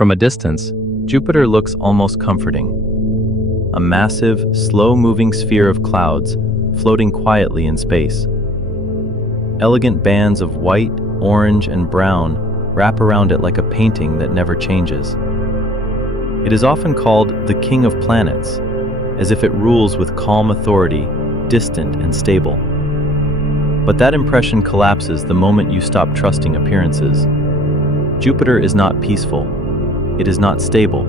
From a distance, Jupiter looks almost comforting. A massive, slow-moving sphere of clouds floating quietly in space. Elegant bands of white, orange, and brown wrap around it like a painting that never changes. It is often called the King of Planets, as if it rules with calm authority, distant and stable. But that impression collapses the moment you stop trusting appearances. Jupiter is not peaceful. It is not stable.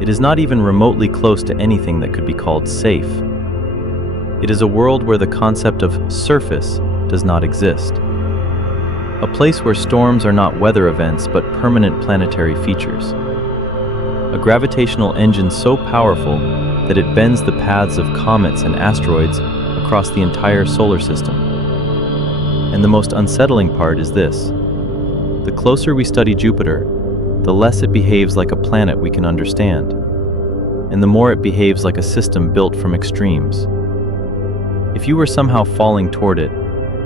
It is not even remotely close to anything that could be called safe. It is a world where the concept of surface does not exist. A place where storms are not weather events but permanent planetary features. A gravitational engine so powerful that it bends the paths of comets and asteroids across the entire solar system. And the most unsettling part is this. The closer we study Jupiter, the less it behaves like a planet we can understand, and the more it behaves like a system built from extremes. If you were somehow falling toward it,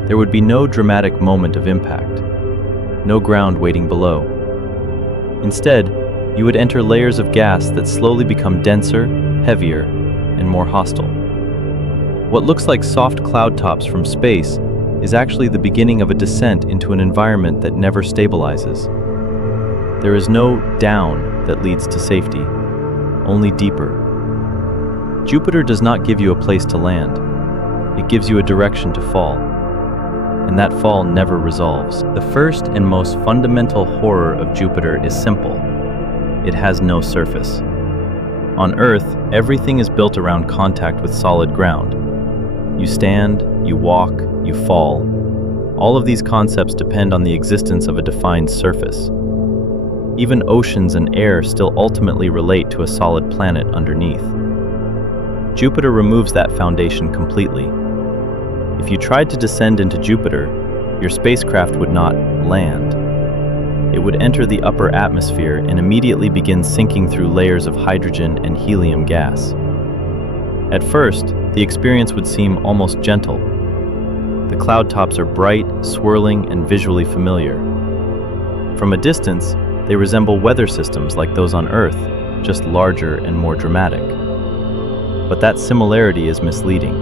there would be no dramatic moment of impact, no ground waiting below. Instead, you would enter layers of gas that slowly become denser, heavier, and more hostile. What looks like soft cloud tops from space is actually the beginning of a descent into an environment that never stabilizes. There is no down that leads to safety, only deeper. Jupiter does not give you a place to land. It gives you a direction to fall, and that fall never resolves. The first and most fundamental horror of Jupiter is simple. It has no surface. On Earth, everything is built around contact with solid ground. You stand, you walk, you fall. All of these concepts depend on the existence of a defined surface. Even oceans and air still ultimately relate to a solid planet underneath. Jupiter removes that foundation completely. If you tried to descend into Jupiter, your spacecraft would not land. It would enter the upper atmosphere and immediately begin sinking through layers of hydrogen and helium gas. At first, the experience would seem almost gentle. The cloud tops are bright, swirling, and visually familiar. From a distance, they resemble weather systems like those on Earth, just larger and more dramatic. But that similarity is misleading.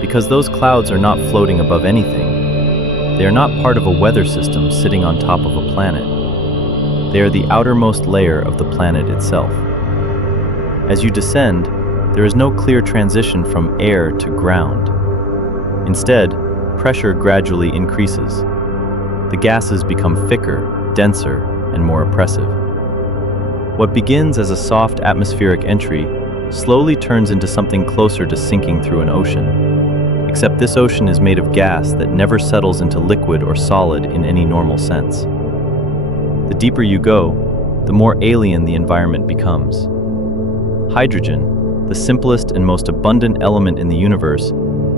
Because those clouds are not floating above anything, they are not part of a weather system sitting on top of a planet. They are the outermost layer of the planet itself. As you descend, there is no clear transition from air to ground. Instead, pressure gradually increases. The gases become thicker, denser, and more oppressive. What begins as a soft atmospheric entry slowly turns into something closer to sinking through an ocean. Except this ocean is made of gas that never settles into liquid or solid in any normal sense. The deeper you go, the more alien the environment becomes. Hydrogen, the simplest and most abundant element in the universe,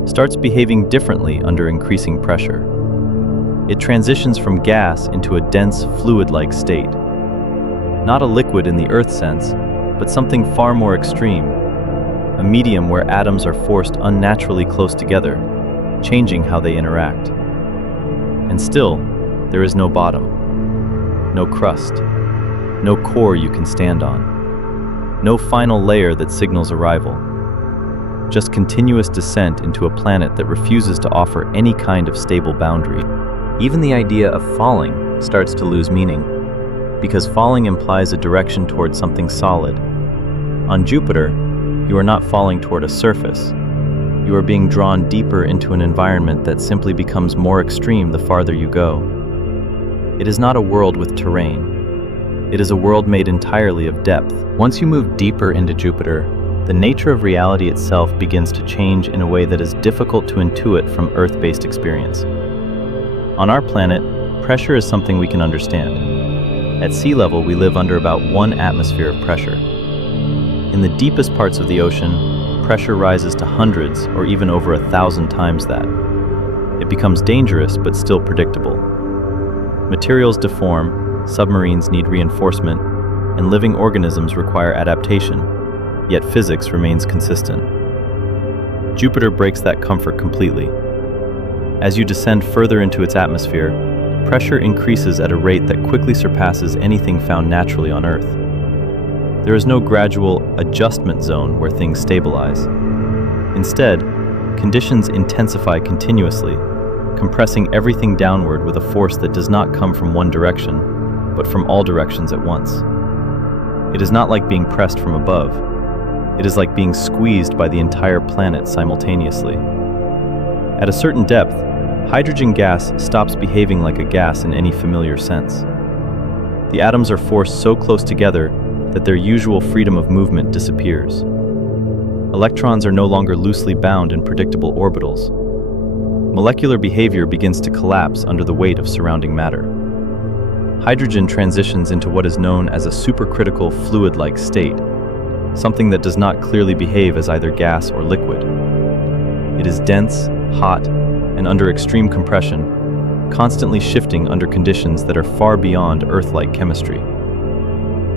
starts behaving differently under increasing pressure. It transitions from gas into a dense, fluid-like state. Not a liquid in the Earth sense, but something far more extreme. A medium where atoms are forced unnaturally close together, changing how they interact. And still, there is no bottom, no crust, no core you can stand on, no final layer that signals arrival. Just continuous descent into a planet that refuses to offer any kind of stable boundary. Even the idea of falling starts to lose meaning, because falling implies a direction toward something solid. On Jupiter, you are not falling toward a surface. You are being drawn deeper into an environment that simply becomes more extreme the farther you go. It is not a world with terrain. It is a world made entirely of depth. Once you move deeper into Jupiter, the nature of reality itself begins to change in a way that is difficult to intuit from Earth-based experience. On our planet, pressure is something we can understand. At sea level, we live under about 1 atmosphere of pressure. In the deepest parts of the ocean, pressure rises to hundreds or even over 1,000 times that. It becomes dangerous but still predictable. Materials deform, submarines need reinforcement, and living organisms require adaptation, yet physics remains consistent. Jupiter breaks that comfort completely. As you descend further into its atmosphere, pressure increases at a rate that quickly surpasses anything found naturally on Earth. There is no gradual adjustment zone where things stabilize. Instead, conditions intensify continuously, compressing everything downward with a force that does not come from one direction, but from all directions at once. It is not like being pressed from above. It is like being squeezed by the entire planet simultaneously. At a certain depth, hydrogen gas stops behaving like a gas in any familiar sense. The atoms are forced so close together that their usual freedom of movement disappears. Electrons are no longer loosely bound in predictable orbitals. Molecular behavior begins to collapse under the weight of surrounding matter. Hydrogen transitions into what is known as a supercritical fluid-like state, something that does not clearly behave as either gas or liquid. It is dense, hot, and under extreme compression, constantly shifting under conditions that are far beyond Earth-like chemistry.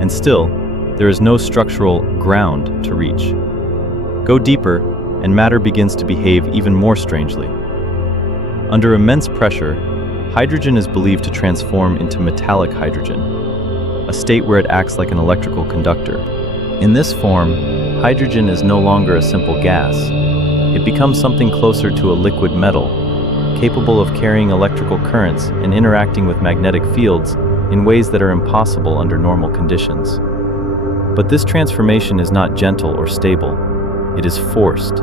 And still, there is no structural ground to reach. Go deeper, and matter begins to behave even more strangely. Under immense pressure, hydrogen is believed to transform into metallic hydrogen, a state where it acts like an electrical conductor. In this form, hydrogen is no longer a simple gas. It becomes something closer to a liquid metal, capable of carrying electrical currents and interacting with magnetic fields in ways that are impossible under normal conditions. But this transformation is not gentle or stable. It is forced.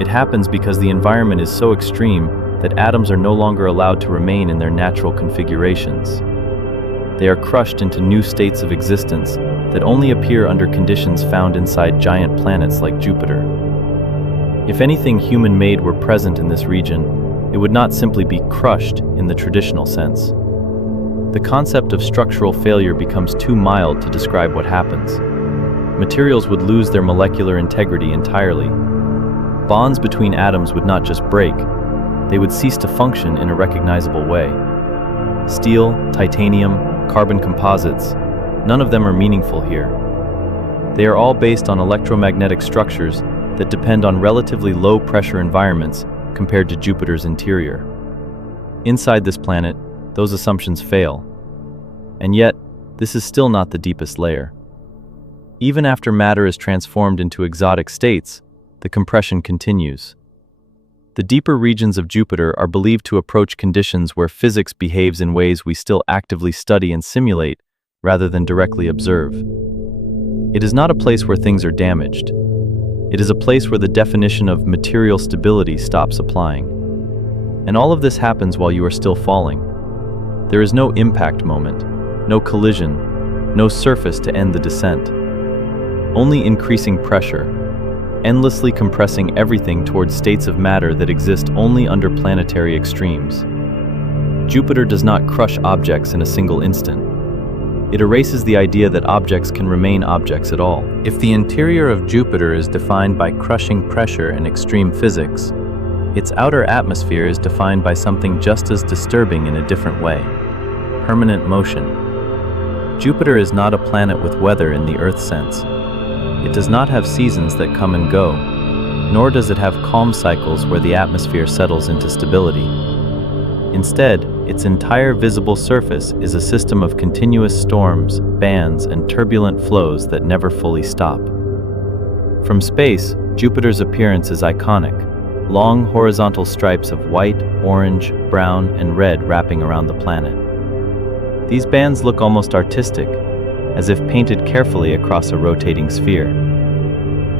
It happens because the environment is so extreme that atoms are no longer allowed to remain in their natural configurations. They are crushed into new states of existence that only appear under conditions found inside giant planets like Jupiter. If anything human-made were present in this region, it would not simply be crushed in the traditional sense. The concept of structural failure becomes too mild to describe what happens. Materials would lose their molecular integrity entirely. Bonds between atoms would not just break, they would cease to function in a recognizable way. Steel, titanium, carbon composites, none of them are meaningful here. They are all based on electromagnetic structures that depend on relatively low-pressure environments compared to Jupiter's interior. Inside this planet, those assumptions fail. And yet, this is still not the deepest layer. Even after matter is transformed into exotic states, the compression continues. The deeper regions of Jupiter are believed to approach conditions where physics behaves in ways we still actively study and simulate, rather than directly observe. It is not a place where things are damaged. It is a place where the definition of material stability stops applying. And all of this happens while you are still falling. There is no impact moment, no collision, no surface to end the descent. Only increasing pressure, endlessly compressing everything towards states of matter that exist only under planetary extremes. Jupiter does not crush objects in a single instant. It erases the idea that objects can remain objects at all. If the interior of Jupiter is defined by crushing pressure and extreme physics, its outer atmosphere is defined by something just as disturbing in a different way: permanent motion. Jupiter is not a planet with weather in the Earth sense. It does not have seasons that come and go, nor does it have calm cycles where the atmosphere settles into stability. Instead, its entire visible surface is a system of continuous storms, bands, and turbulent flows that never fully stop. From space, Jupiter's appearance is iconic: long horizontal stripes of white, orange, brown, and red wrapping around the planet. These bands look almost artistic, as if painted carefully across a rotating sphere.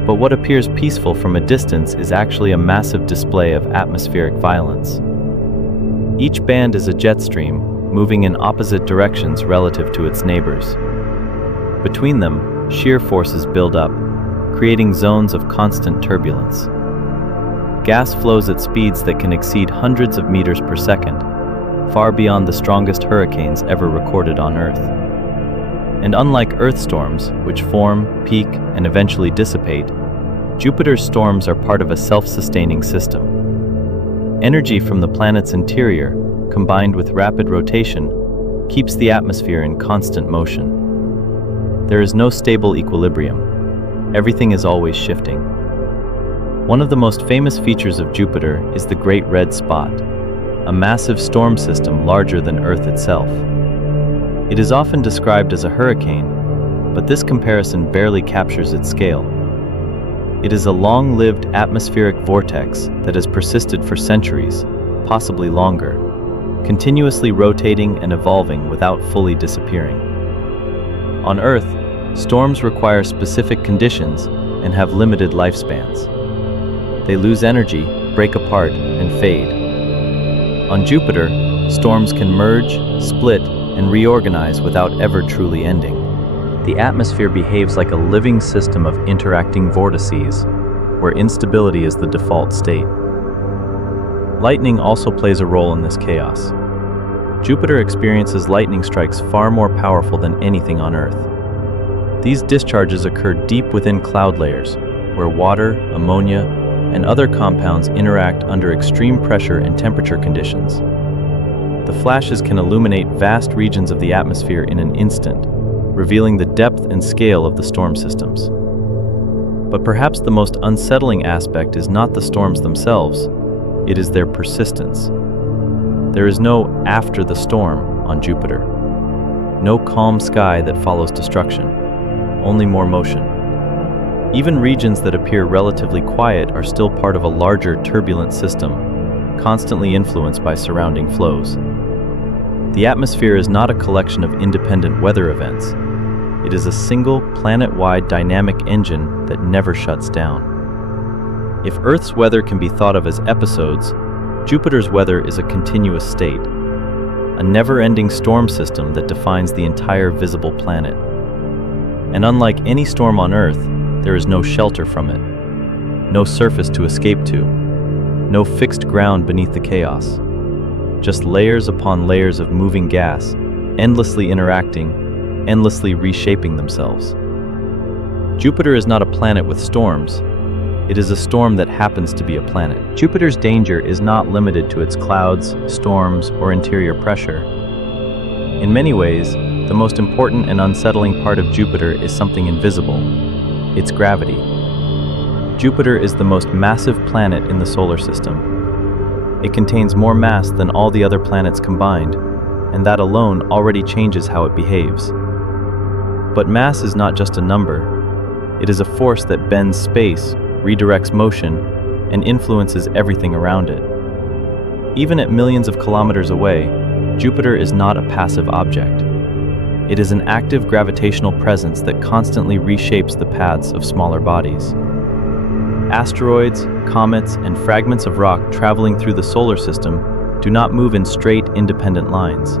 But what appears peaceful from a distance is actually a massive display of atmospheric violence. Each band is a jet stream, moving in opposite directions relative to its neighbors. Between them, shear forces build up, creating zones of constant turbulence. Gas flows at speeds that can exceed hundreds of meters per second, far beyond the strongest hurricanes ever recorded on Earth. And unlike Earth storms, which form, peak, and eventually dissipate, Jupiter's storms are part of a self-sustaining system. Energy from the planet's interior, combined with rapid rotation, keeps the atmosphere in constant motion. There is no stable equilibrium. Everything is always shifting. One of the most famous features of Jupiter is the Great Red Spot. a massive storm system larger than Earth itself. It is often described as a hurricane, but this comparison barely captures its scale. It is a long-lived atmospheric vortex that has persisted for centuries, possibly longer, continuously rotating and evolving without fully disappearing. On Earth, storms require specific conditions and have limited lifespans. They lose energy, break apart, and fade. On Jupiter, storms can merge, split, and reorganize without ever truly ending. The atmosphere behaves like a living system of interacting vortices, where instability is the default state. Lightning also plays a role in this chaos. Jupiter experiences lightning strikes far more powerful than anything on Earth. These discharges occur deep within cloud layers, where water, ammonia, and other compounds interact under extreme pressure and temperature conditions. The flashes can illuminate vast regions of the atmosphere in an instant, revealing the depth and scale of the storm systems. But perhaps the most unsettling aspect is not the storms themselves, it is their persistence. There is no after the storm on Jupiter. No calm sky that follows destruction, only more motion. Even regions that appear relatively quiet are still part of a larger turbulent system, constantly influenced by surrounding flows. The atmosphere is not a collection of independent weather events. It is a single, planet-wide dynamic engine that never shuts down. If Earth's weather can be thought of as episodes, Jupiter's weather is a continuous state, a never-ending storm system that defines the entire visible planet. And unlike any storm on Earth, there is no shelter from it, no surface to escape to, no fixed ground beneath the chaos. Just layers upon layers of moving gas, endlessly interacting, endlessly reshaping themselves. Jupiter is not a planet with storms. It is a storm that happens to be a planet. Jupiter's danger is not limited to its clouds, storms, or interior pressure. In many ways, the most important and unsettling part of Jupiter is something invisible: its gravity. Jupiter is the most massive planet in the solar system. It contains more mass than all the other planets combined, and that alone already changes how it behaves. But mass is not just a number. It is a force that bends space, redirects motion, and influences everything around it. Even at millions of kilometers away, Jupiter is not a passive object. It is an active gravitational presence that constantly reshapes the paths of smaller bodies. Asteroids, comets, and fragments of rock traveling through the solar system do not move in straight, independent lines.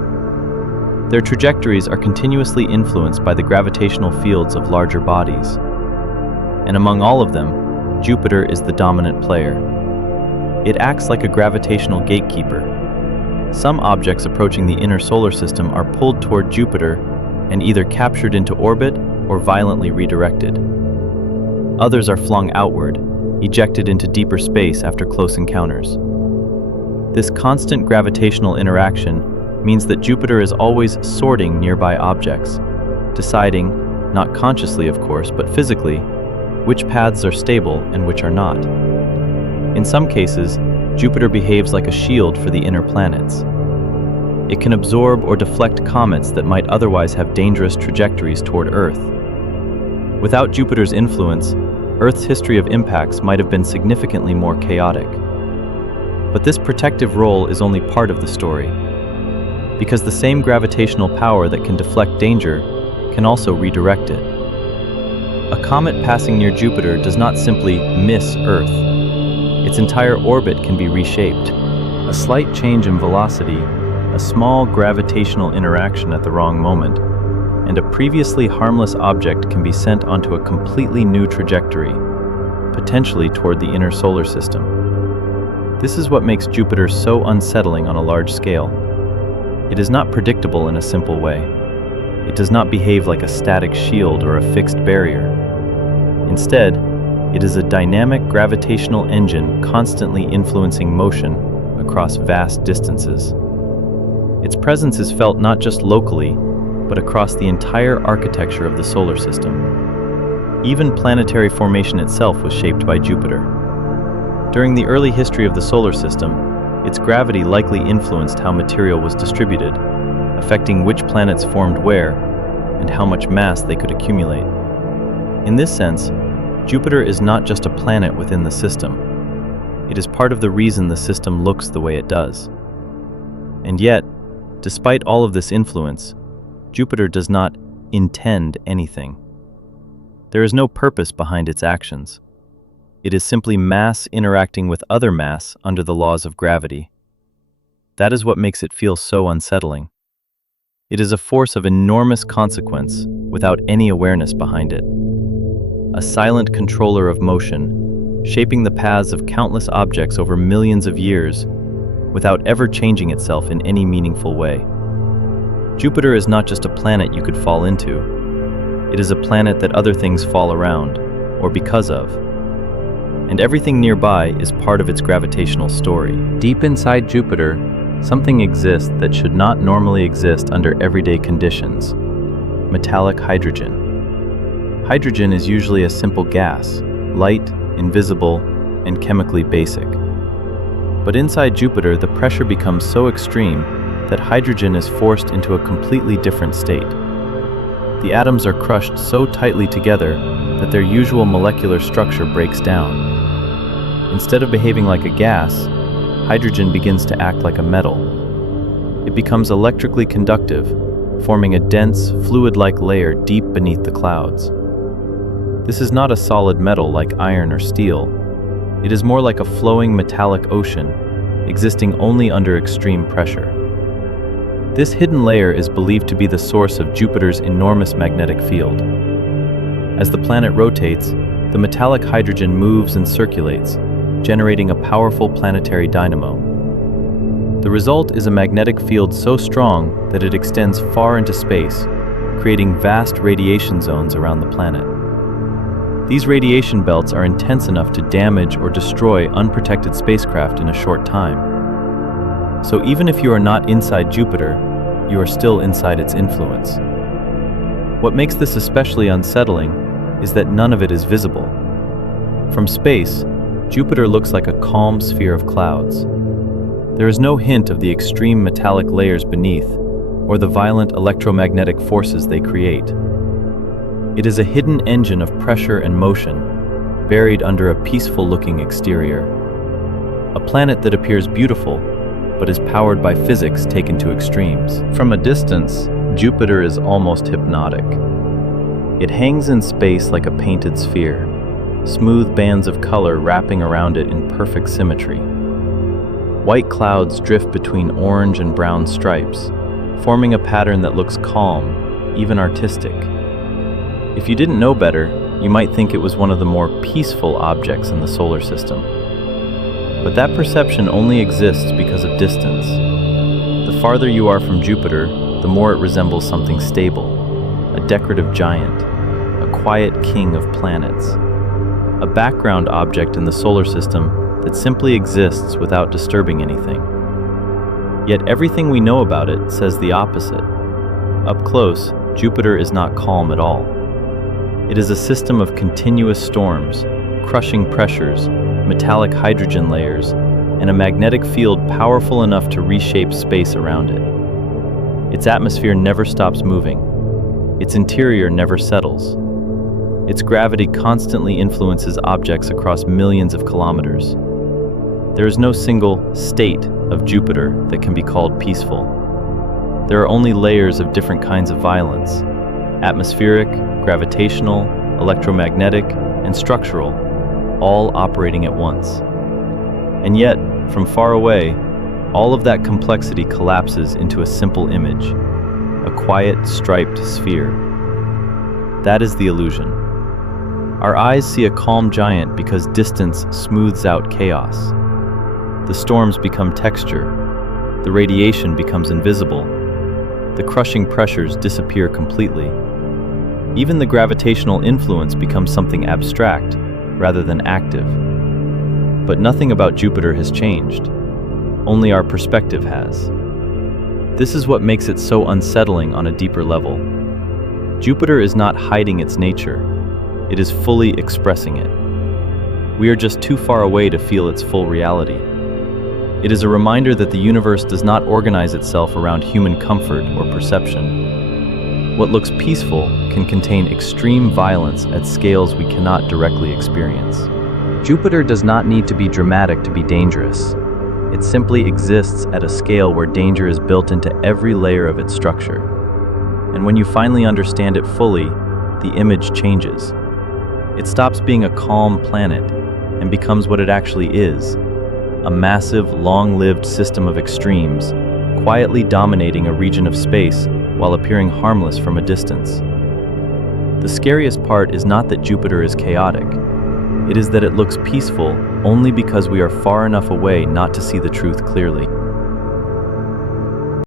Their trajectories are continuously influenced by the gravitational fields of larger bodies. And among all of them, Jupiter is the dominant player. It acts like a gravitational gatekeeper. Some objects approaching the inner solar system are pulled toward Jupiter and either captured into orbit or violently redirected. Others are flung outward, ejected into deeper space after close encounters. This constant gravitational interaction means that Jupiter is always sorting nearby objects, deciding, not consciously of course, but physically, which paths are stable and which are not. In some cases, Jupiter behaves like a shield for the inner planets. It can absorb or deflect comets that might otherwise have dangerous trajectories toward Earth. Without Jupiter's influence, Earth's history of impacts might have been significantly more chaotic. But this protective role is only part of the story, because the same gravitational power that can deflect danger can also redirect it. A comet passing near Jupiter does not simply miss Earth. Its entire orbit can be reshaped. A slight change in velocity, a small gravitational interaction at the wrong moment, and a previously harmless object can be sent onto a completely new trajectory, potentially toward the inner solar system. This is what makes Jupiter so unsettling on a large scale. It is not predictable in a simple way. It does not behave like a static shield or a fixed barrier. Instead, it is a dynamic gravitational engine constantly influencing motion across vast distances. Its presence is felt not just locally, but across the entire architecture of the solar system. Even planetary formation itself was shaped by Jupiter. During the early history of the solar system, its gravity likely influenced how material was distributed, affecting which planets formed where and how much mass they could accumulate. In this sense, Jupiter is not just a planet within the system. It is part of the reason the system looks the way it does. And yet, despite all of this influence, Jupiter does not intend anything. There is no purpose behind its actions. It is simply mass interacting with other mass under the laws of gravity. That is what makes it feel so unsettling. It is a force of enormous consequence without any awareness behind it. A silent controller of motion, shaping the paths of countless objects over millions of years without ever changing itself in any meaningful way. Jupiter is not just a planet you could fall into. It is a planet that other things fall around, or because of. And everything nearby is part of its gravitational story. Deep inside Jupiter, something exists that should not normally exist under everyday conditions: metallic hydrogen. Hydrogen is usually a simple gas, light, invisible, and chemically basic. But inside Jupiter, the pressure becomes so extreme that hydrogen is forced into a completely different state. The atoms are crushed so tightly together that their usual molecular structure breaks down. Instead of behaving like a gas, hydrogen begins to act like a metal. It becomes electrically conductive, forming a dense, fluid-like layer deep beneath the clouds. This is not a solid metal like iron or steel. It is more like a flowing metallic ocean, existing only under extreme pressure. This hidden layer is believed to be the source of Jupiter's enormous magnetic field. As the planet rotates, the metallic hydrogen moves and circulates, generating a powerful planetary dynamo. The result is a magnetic field so strong that it extends far into space, creating vast radiation zones around the planet. These radiation belts are intense enough to damage or destroy unprotected spacecraft in a short time. So even if you are not inside Jupiter, you are still inside its influence. What makes this especially unsettling is that none of it is visible. From space, Jupiter looks like a calm sphere of clouds. There is no hint of the extreme metallic layers beneath, or the violent electromagnetic forces they create. It is a hidden engine of pressure and motion, buried under a peaceful-looking exterior. A planet that appears beautiful, but is powered by physics taken to extremes. From a distance, Jupiter is almost hypnotic. It hangs in space like a painted sphere, smooth bands of color wrapping around it in perfect symmetry. White clouds drift between orange and brown stripes, forming a pattern that looks calm, even artistic. If you didn't know better, you might think it was one of the more peaceful objects in the solar system. But that perception only exists because of distance. The farther you are from Jupiter, the more it resembles something stable, a decorative giant, a quiet king of planets, a background object in the solar system that simply exists without disturbing anything. Yet everything we know about it says the opposite. Up close, Jupiter is not calm at all. It is a system of continuous storms, crushing pressures, metallic hydrogen layers, and a magnetic field powerful enough to reshape space around it. Its atmosphere never stops moving. Its interior never settles. Its gravity constantly influences objects across millions of kilometers. There is no single state of Jupiter that can be called peaceful. There are only layers of different kinds of violence: atmospheric, gravitational, electromagnetic, and structural, all operating at once. And yet, from far away, all of that complexity collapses into a simple image, a quiet, striped sphere. That is the illusion. Our eyes see a calm giant because distance smooths out chaos. The storms become texture, the radiation becomes invisible, the crushing pressures disappear completely. Even the gravitational influence becomes something abstract rather than active. But nothing about Jupiter has changed. Only our perspective has. This is what makes it so unsettling on a deeper level. Jupiter is not hiding its nature. It is fully expressing it. We are just too far away to feel its full reality. It is a reminder that the universe does not organize itself around human comfort or perception. What looks peaceful can contain extreme violence at scales we cannot directly experience. Jupiter does not need to be dramatic to be dangerous. It simply exists at a scale where danger is built into every layer of its structure. And when you finally understand it fully, the image changes. It stops being a calm planet and becomes what it actually is, a massive, long-lived system of extremes, quietly dominating a region of space while appearing harmless from a distance. The scariest part is not that Jupiter is chaotic. It is that it looks peaceful only because we are far enough away not to see the truth clearly.